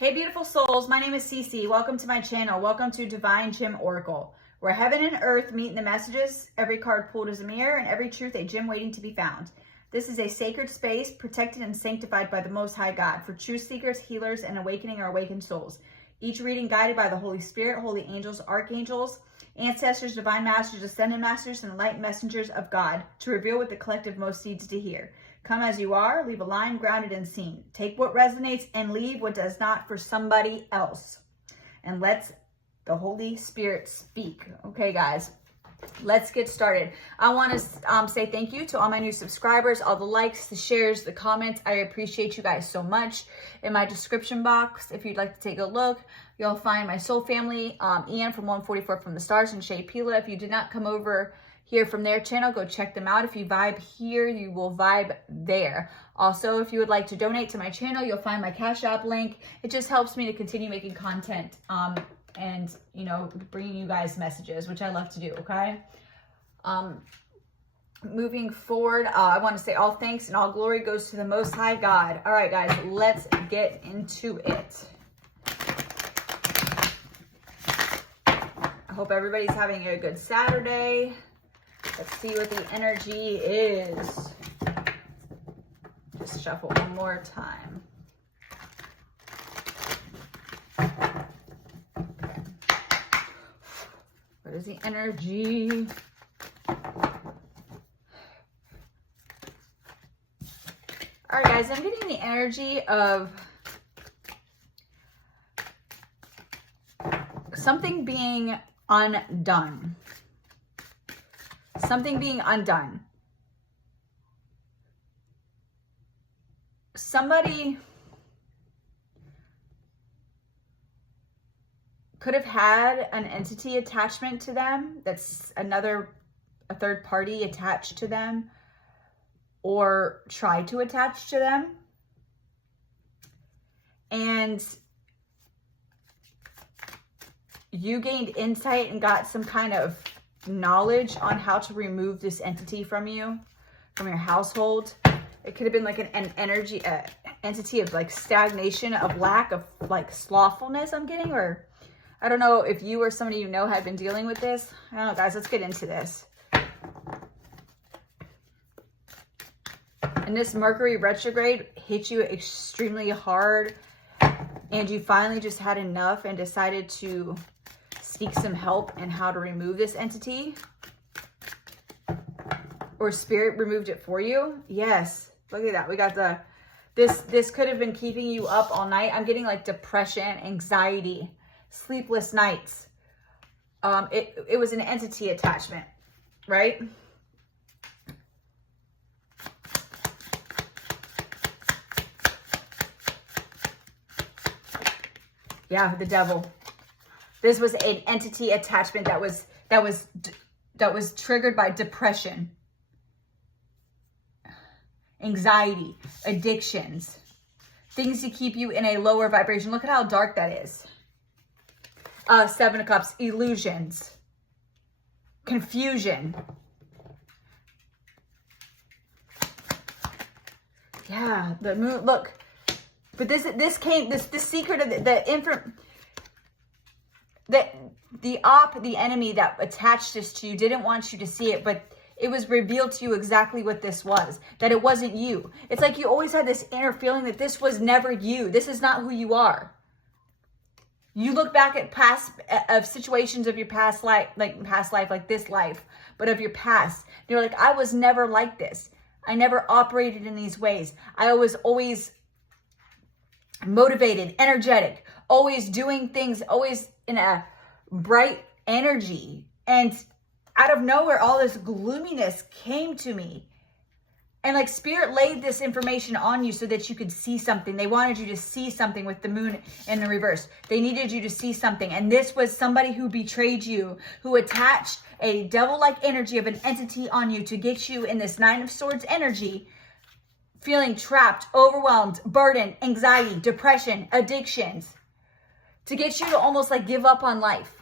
Hey beautiful souls, my name is Cece. Welcome to my channel. Welcome to Divine Gem Oracle, where heaven and earth meet in the messages. Every card pulled is a mirror and every truth a gem waiting to be found. This is a sacred space protected and sanctified by the Most High God for truth seekers, healers, and awakening or awakened souls. Each reading guided by the Holy Spirit, holy angels, archangels, ancestors, divine masters, ascended masters, and light messengers of God to reveal what the collective most needs to hear. Come as you are, leave aligned, grounded, and seen. Take what resonates and leave what does not for somebody else. And let the Holy Spirit speak. Okay, guys, let's get started. I want to say thank you to all my new subscribers, all the likes, the shares, the comments. I appreciate you guys so much. In my description box, if you'd like to take a look, you'll find my soul family, Ian from 144 from the Stars, and Shay Pila. If you did not come over here from their channel, go check them out. If you vibe here, you will vibe there. Also, if you would like to donate to my channel, you'll find my Cash App link. It just helps me to continue making content and, you know, bringing you guys messages, which I love to do, okay? Moving forward, I want to say all thanks and all glory goes to the Most High God. All right, guys, let's get into it. I hope everybody's having a good Saturday. Let's see what the energy is. Just shuffle one more time. Okay. What is the energy? All right, guys, I'm getting the energy of something being undone. Something being undone. Somebody could have had an entity attachment to them. That's a third party attached to them or tried to attach to them. And you gained insight and got some kind of knowledge on how to remove this entity from you, from your household. It could have been like an energy, entity of like stagnation, of lack of like slothfulness I'm getting, or I don't know if you or somebody you know have been dealing with this. I don't know, guys, let's get into this. And this Mercury retrograde hit you extremely hard and you finally just had enough and decided to seek some help in how to remove this entity, or spirit removed it for you. Yes, look at that. We got this could have been keeping you up all night. I'm getting like depression, anxiety, sleepless nights. It was an entity attachment, right? Yeah, the devil. This was an entity attachment that was triggered by depression, anxiety, addictions, things to keep you in a lower vibration. Look at how dark that is. Seven of Cups, illusions, confusion. Yeah, the moon. Look, but this secret of the enemy that attached this to you didn't want you to see it, but it was revealed to you exactly what this was, that it wasn't you. It's like you always had this inner feeling that this was never you. This is not who you are. You look back at situations of your past life, like this life, but of your past. You're like, I was never like this. I never operated in these ways. I was always motivated, energetic, always doing things, always in a bright energy. And out of nowhere, all this gloominess came to me. And like spirit laid this information on you so that you could see something. They wanted you to see something with the moon in the reverse. They needed you to see something. And this was somebody who betrayed you, who attached a devil-like energy of an entity on you to get you in this Nine of Swords energy, feeling trapped, overwhelmed, burdened, anxiety, depression, addictions, to get you to almost like give up on life.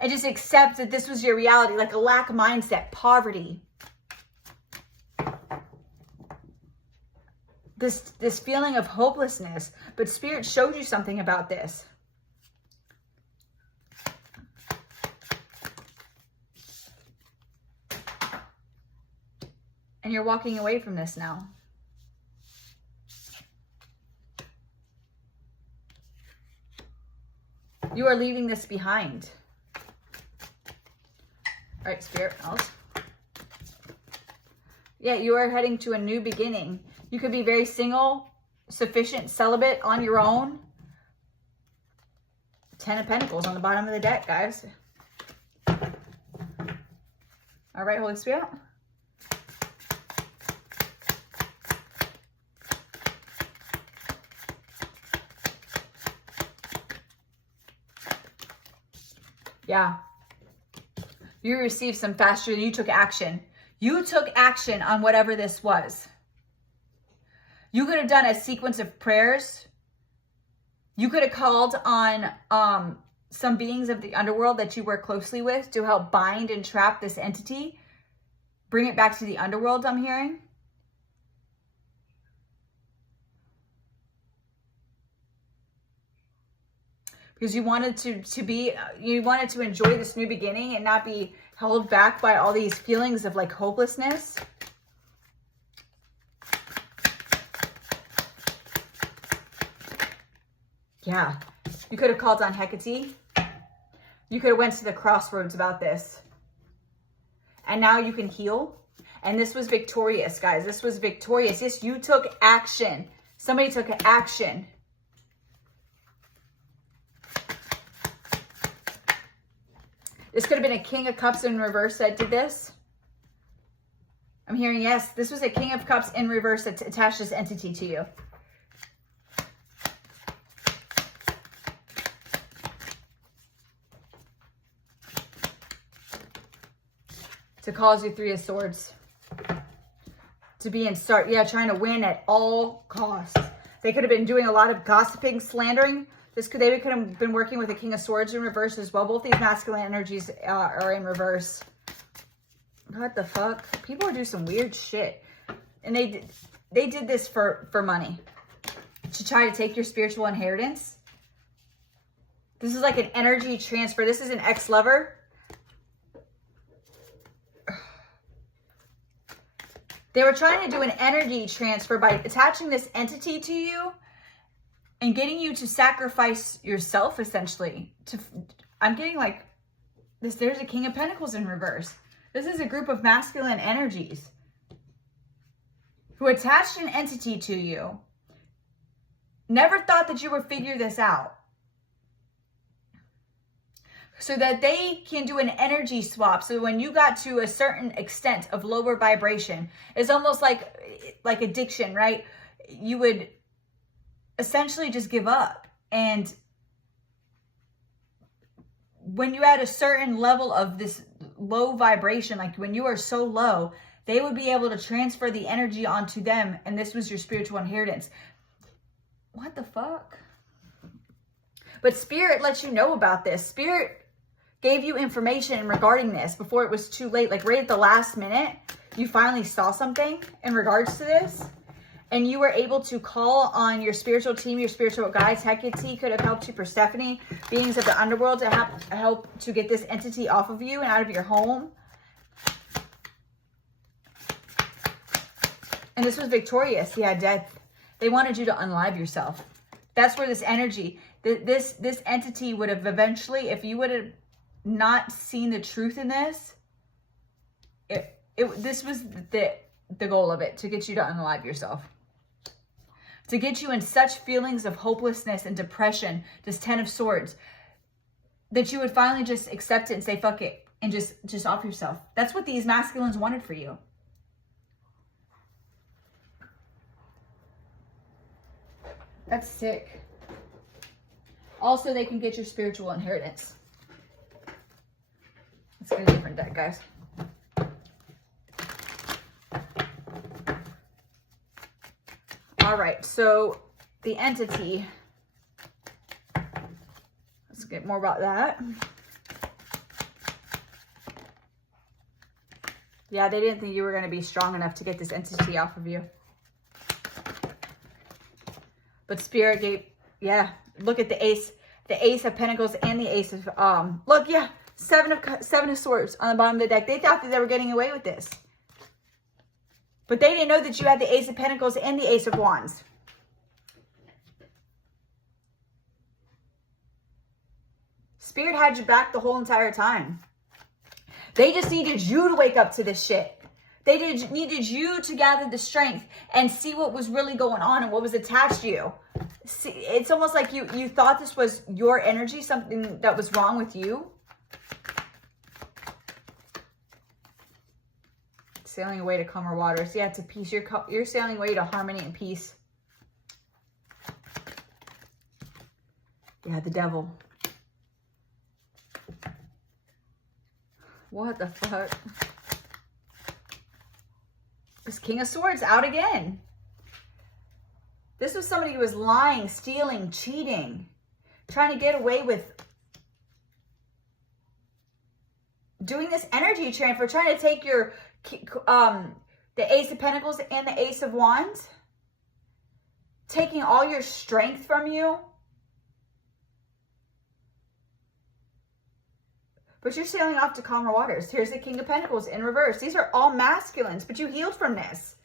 And just accept that this was your reality, like a lack mindset, poverty. this feeling of hopelessness, but Spirit showed you something about this. And you're walking away from this now. You are leaving this behind. All right, Spirit, else. Yeah, you are heading to a new beginning. You could be very single, sufficient, celibate, on your own. 10 of Pentacles on the bottom of the deck, guys. All right, Holy Spirit. Yeah. You received some faster. You took action. You took action on whatever this was. You could have done a sequence of prayers. You could have called on some beings of the underworld that you work closely with to help bind and trap this entity. Bring it back to the underworld, I'm hearing. Because you wanted you wanted to enjoy this new beginning and not be held back by all these feelings of like hopelessness. Yeah, you could have called on Hecate. You could have went to the crossroads about this. And now you can heal. And this was victorious, guys. This was victorious. Yes, you took action. Somebody took action. This could have been a King of Cups in reverse that did this. I'm hearing, yes, this was a King of Cups in reverse that attached this entity to you. To cause you Three of Swords. To be in trying to win at all costs. They could have been doing a lot of gossiping, slandering. They could have been working with a King of Swords in reverse as well. Both these masculine energies are in reverse. What the fuck? People do some weird shit. And they did this for money. To try to take your spiritual inheritance. This is like an energy transfer. This is an ex-lover. They were trying to do an energy transfer by attaching this entity to you and getting you to sacrifice yourself, essentially. I'm getting like this. There's a King of Pentacles in reverse. This is a group of masculine energies who attached an entity to you. Never thought that you would figure this out. So that they can do an energy swap. So when you got to a certain extent of lower vibration, it's almost like addiction, right? You would essentially just give up. And when you're at a certain level of this low vibration, like when you are so low, they would be able to transfer the energy onto them. And this was your spiritual inheritance. What the fuck? But Spirit lets you know about this. Spirit gave you information regarding this before it was too late. Like right at the last minute, you finally saw something in regards to this. And you were able to call on your spiritual team, your spiritual guides. Hecate could have helped you, Persephone, beings of the underworld, to help to get this entity off of you and out of your home. And this was victorious. Yeah, death. They wanted you to unalive yourself. That's where this energy, this entity would have eventually, if you would have not seen the truth in this, this was the goal of it, to get you to unalive yourself. To get you in such feelings of hopelessness and depression, this 10 of Swords, that you would finally just accept it and say, fuck it, and just off yourself. That's what these masculines wanted for you. That's sick. Also, they can get your spiritual inheritance. Let's get a different deck, guys. All right, so the entity. Let's get more about that. Yeah, they didn't think you were going to be strong enough to get this entity off of you. But Spirit gave, yeah, look at the Ace of Pentacles and the Ace of, look, yeah, Seven of Swords on the bottom of the deck. They thought that they were getting away with this. But they didn't know that you had the Ace of Pentacles and the Ace of Wands. Spirit had you back the whole entire time. They just needed you to wake up to this shit. They needed you to gather the strength and see what was really going on and what was attached to you. See, it's almost like you thought this was your energy, something that was wrong with you. Sailing away to calmer waters. Yeah, to peace. You're sailing away to harmony and peace. Yeah, the Devil. What the fuck? This King of Swords out again. This was somebody who was lying, stealing, cheating, trying to get away with doing this energy transfer, trying to take your the Ace of Pentacles and the Ace of Wands, taking all your strength from you. But you're sailing off to calmer waters. Here's the King of Pentacles in reverse. These are all masculines, but you healed from this.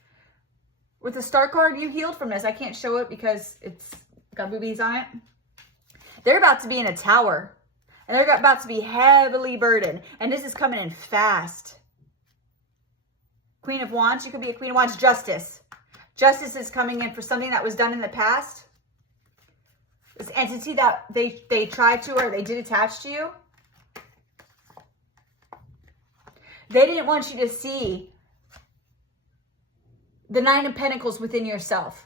With the Star card, you healed from this. I can't show it because it's got boobies on it. They're about to be in a tower. And they're about to be heavily burdened. And this is coming in fast. Queen of Wands. You could be a Queen of Wands. Justice. Justice is coming in for something that was done in the past. This entity that they tried to or they did attach to you. They didn't want you to see the Nine of Pentacles within yourself.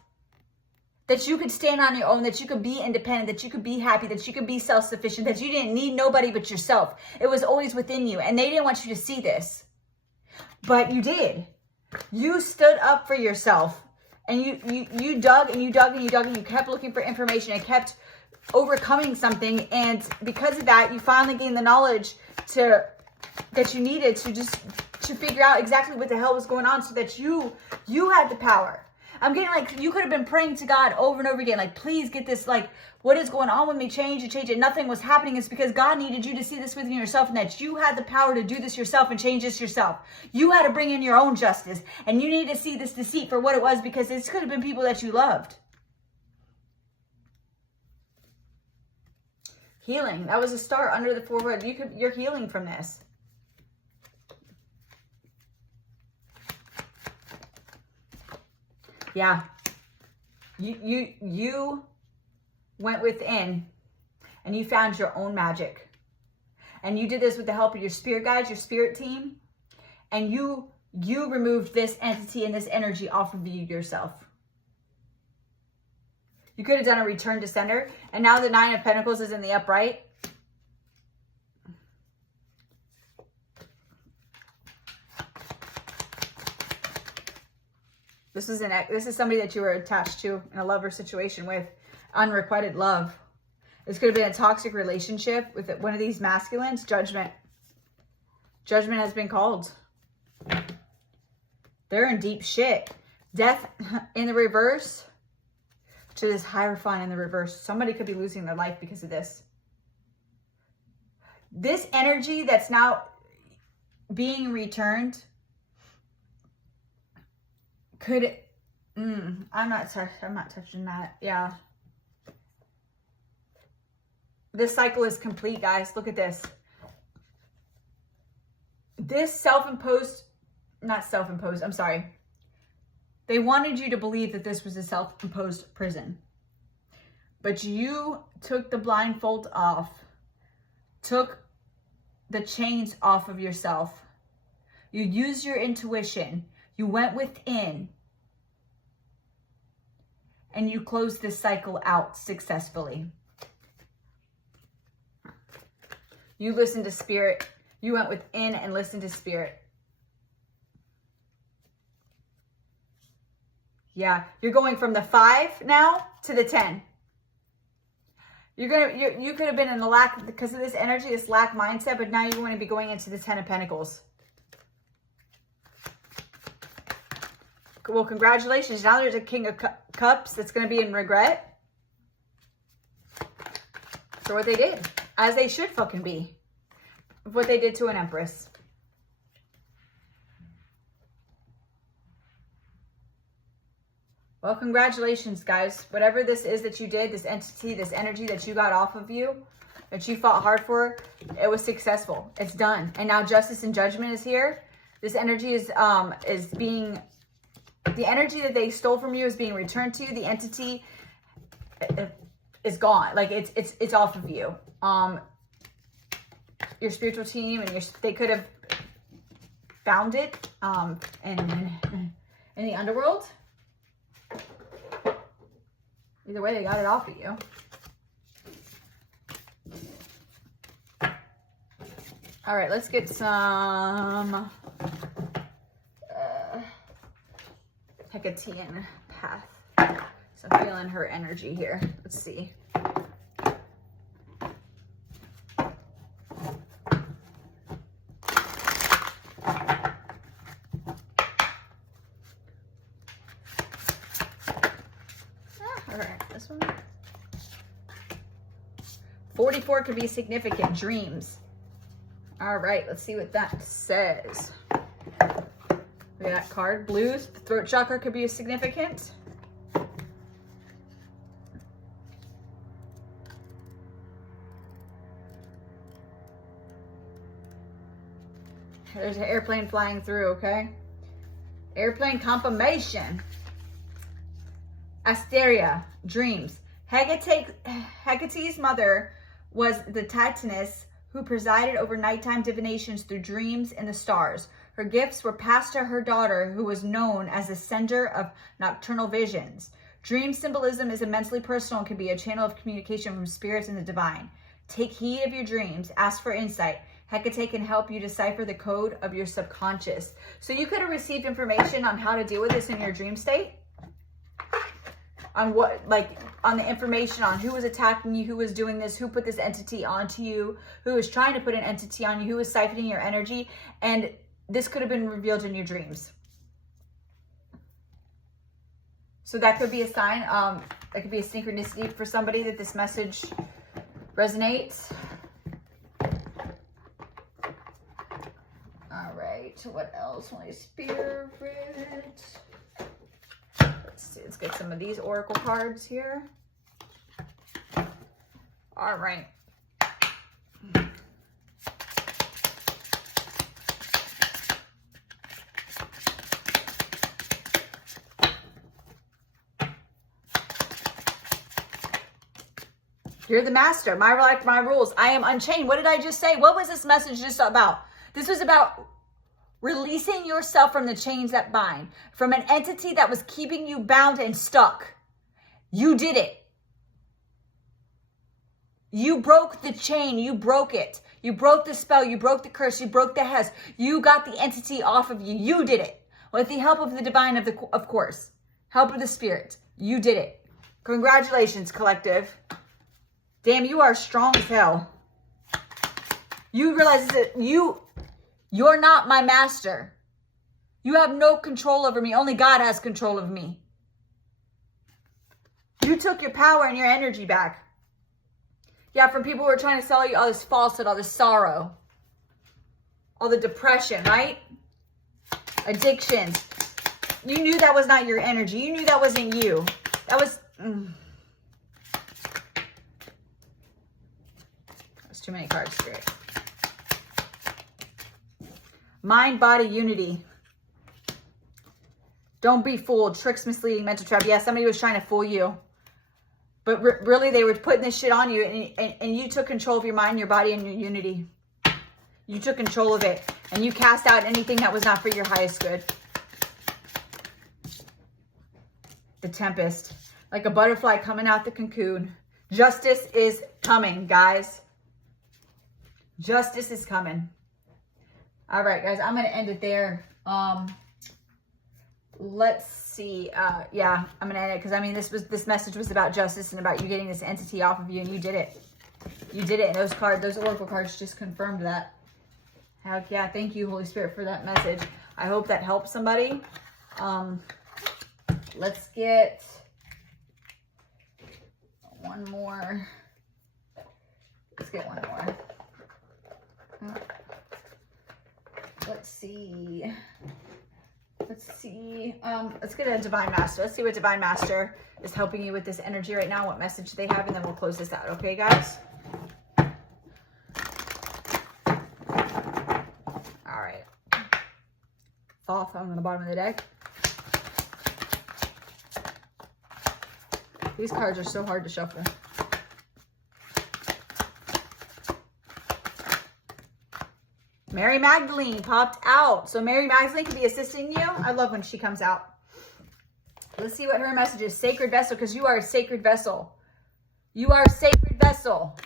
That you could stand on your own, that you could be independent, that you could be happy, that you could be self-sufficient, that you didn't need nobody but yourself. It was always within you. And they didn't want you to see this. But you did. You stood up for yourself. And you dug and you dug and you dug and you kept looking for information and kept overcoming something. And because of that, you finally gained the knowledge that you needed to figure out exactly what the hell was going on so that you had the power. I'm getting like, you could have been praying to God over and over again, like, please get this, like, what is going on with me, change it. Nothing was happening. It's because God needed you to see this within yourself and that you had the power to do this yourself and change this yourself. You had to bring in your own justice and you need to see this deceit for what it was because this could have been people that you loved. Healing. That was a star under the forehead. You're healing from this. Yeah, you went within and you found your own magic. And you did this with the help of your spirit guides, your spirit team. And you removed this entity and this energy off of you yourself. You could have done a return to sender. And now the Nine of Pentacles is in the upright. This is somebody that you were attached to in a lover situation with. Unrequited love. This could have been a toxic relationship with one of these masculines. Judgment. Judgment has been called. They're in deep shit. Death in the reverse. To this Hierophant in the reverse. Somebody could be losing their life because of this. This energy that's now being returned. Could it, I'm not touching that. Yeah. This cycle is complete, guys. Look at this. This I'm sorry. They wanted you to believe that this was a self-imposed prison. But you took the blindfold off, took the chains off of yourself. You used your intuition. You went within and you closed this cycle out successfully. You listened to spirit. You went within and listened to spirit. Yeah, you're going from the 5 now to the 10. You could have been in the lack because of this energy, this lack mindset, but now you're going to be going into the 10 of Pentacles. Well, congratulations. Now there's a King of Cups that's going to be in regret. for what they did, as they should fucking be, what they did to an empress. Well, congratulations, guys. Whatever this is that you did, this entity, this energy that you got off of you, that you fought hard for, it was successful. It's done. And now justice and judgment is here. This energy is being, the energy that they stole from you is being returned to you. The entity is gone. Like it's off of you. Your spiritual team and they could have found it in the underworld. Either way, they got it off of you. All right, let's get some Hecatian path. So I'm feeling her energy here. Let's see. All right, this one. 44 could be significant. Dreams. All right, let's see what that says. We got card. Blues. The throat chakra could be significant. There's an airplane flying through, okay? Airplane confirmation. Asteria, dreams. Hecate's mother was the Titaness who presided over nighttime divinations through dreams in the stars. Her gifts were passed to her daughter, who was known as the sender of nocturnal visions. Dream symbolism is immensely personal and can be a channel of communication from spirits and the divine. Take heed of your dreams. Ask for insight. Hecate can help you decipher the code of your subconscious. So you could have received information on how to deal with this in your dream state. On what, like, on the information on who was attacking you, who was doing this, who put this entity onto you, who was trying to put an entity on you, who was siphoning your energy. And this could have been revealed in your dreams. So that could be a sign, that could be a synchronicity for somebody that this message resonates. All right, what else? Holy Spirit. Let's see, let's get some of these oracle cards here. All right. You're the master. My life, my rules. I am unchained. What did I just say? What was this message just about? This was about releasing yourself from the chains that bind, from an entity that was keeping you bound and stuck. You did it. You broke the chain. You broke it. You broke the spell. You broke the curse. You broke the hest. You got the entity off of you. You did it. With the help of the divine, of course. Help of the spirit. You did it. Congratulations, collective. Damn, you are strong as hell. You realize that you're not my master. You have no control over me. Only God has control of me. You took your power and your energy back. Yeah, from people who are trying to sell you all this falsehood, all this sorrow, all the depression, right? Addictions. You knew that was not your energy. You knew that wasn't you. That was... That's too many cards, Spirit. Mind, body, unity. Don't be fooled. Tricks, misleading, mental trap. Yeah, somebody was trying to fool you. But really, they were putting this shit on you. And you took control of your mind, your body, and your unity. You took control of it. And you cast out anything that was not for your highest good. The Tempest. Like a butterfly coming out the cocoon. Justice is coming, guys. Justice is coming. All right, guys, I'm going to end it there. Let's see. Yeah, I'm going to end it because, I mean, this message was about justice and about you getting this entity off of you, and you did it. You did it, and those oracle cards just confirmed that. Heck yeah, thank you, Holy Spirit, for that message. I hope that helps somebody. Let's get one more get one more. Let's see. Let's get a Divine Master. Let's see what Divine Master is helping you with this energy right now, what message they have, and then we'll close this out. Okay, guys? All right. Off on the bottom of the deck. These cards are so hard to shuffle. Mary Magdalene popped out. So Mary Magdalene could be assisting you. I love when she comes out. Let's see what her message is. Sacred vessel, because you are a sacred vessel. You are a sacred vessel.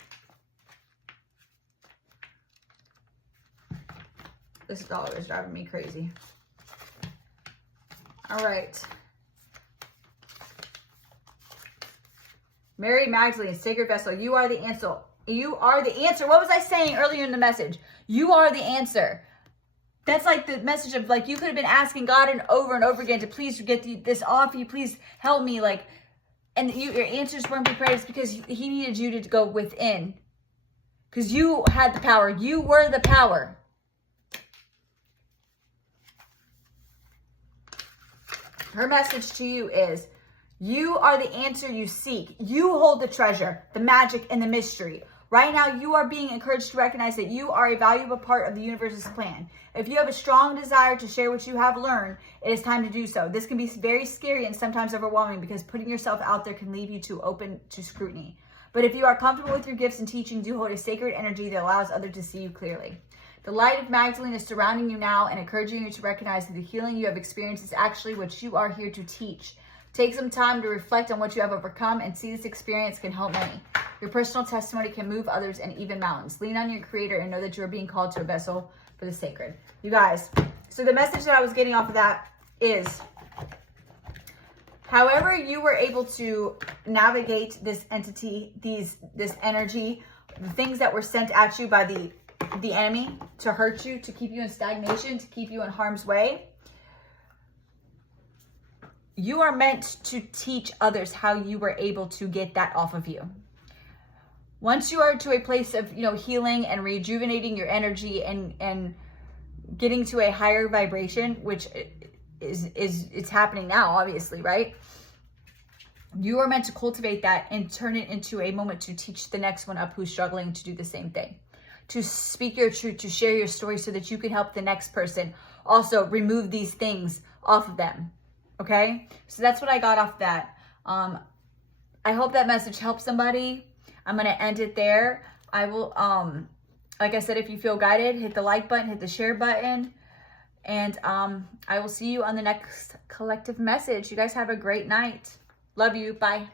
This dollar is driving me crazy. All right. Mary Magdalene, sacred vessel. You are the answer. You are the answer. What was I saying earlier in the message? You are the answer. That's like the message of like, you could have been asking God and over again to please get this off you. Please help me. Like, and your answers weren't being prayed. It's because he needed you to go within. Because you had the power. You were the power. Her message to you is, you are the answer you seek. You hold the treasure, the magic, and the mystery. Right now, you are being encouraged to recognize that you are a valuable part of the universe's plan. If you have a strong desire to share what you have learned, it is time to do so. This can be very scary and sometimes overwhelming because putting yourself out there can leave you too open to scrutiny. But if you are comfortable with your gifts and teachings, you hold a sacred energy that allows others to see you clearly. The light of Magdalene is surrounding you now and encouraging you to recognize that the healing you have experienced is actually what you are here to teach. Take some time to reflect on what you have overcome and see this experience can help many. Your personal testimony can move others and even mountains. Lean on your creator and know that you are being called to a vessel for the sacred. You guys, so the message that I was getting off of that is, however you were able to navigate this entity, this energy, the things that were sent at you by the enemy to hurt you, to keep you in stagnation, to keep you in harm's way, you are meant to teach others how you were able to get that off of you. Once you are to a place of, healing and rejuvenating your energy and getting to a higher vibration, which it's happening now, obviously, right? You are meant to cultivate that and turn it into a moment to teach the next one up who's struggling to do the same thing. To speak your truth, to share your story so that you can help the next person also remove these things off of them. Okay? So that's what I got off that. I hope that message helps somebody. I'm going to end it there. I will, like I said, if you feel guided, hit the like button, hit the share button. And I will see you on the next collective message. You guys have a great night. Love you. Bye.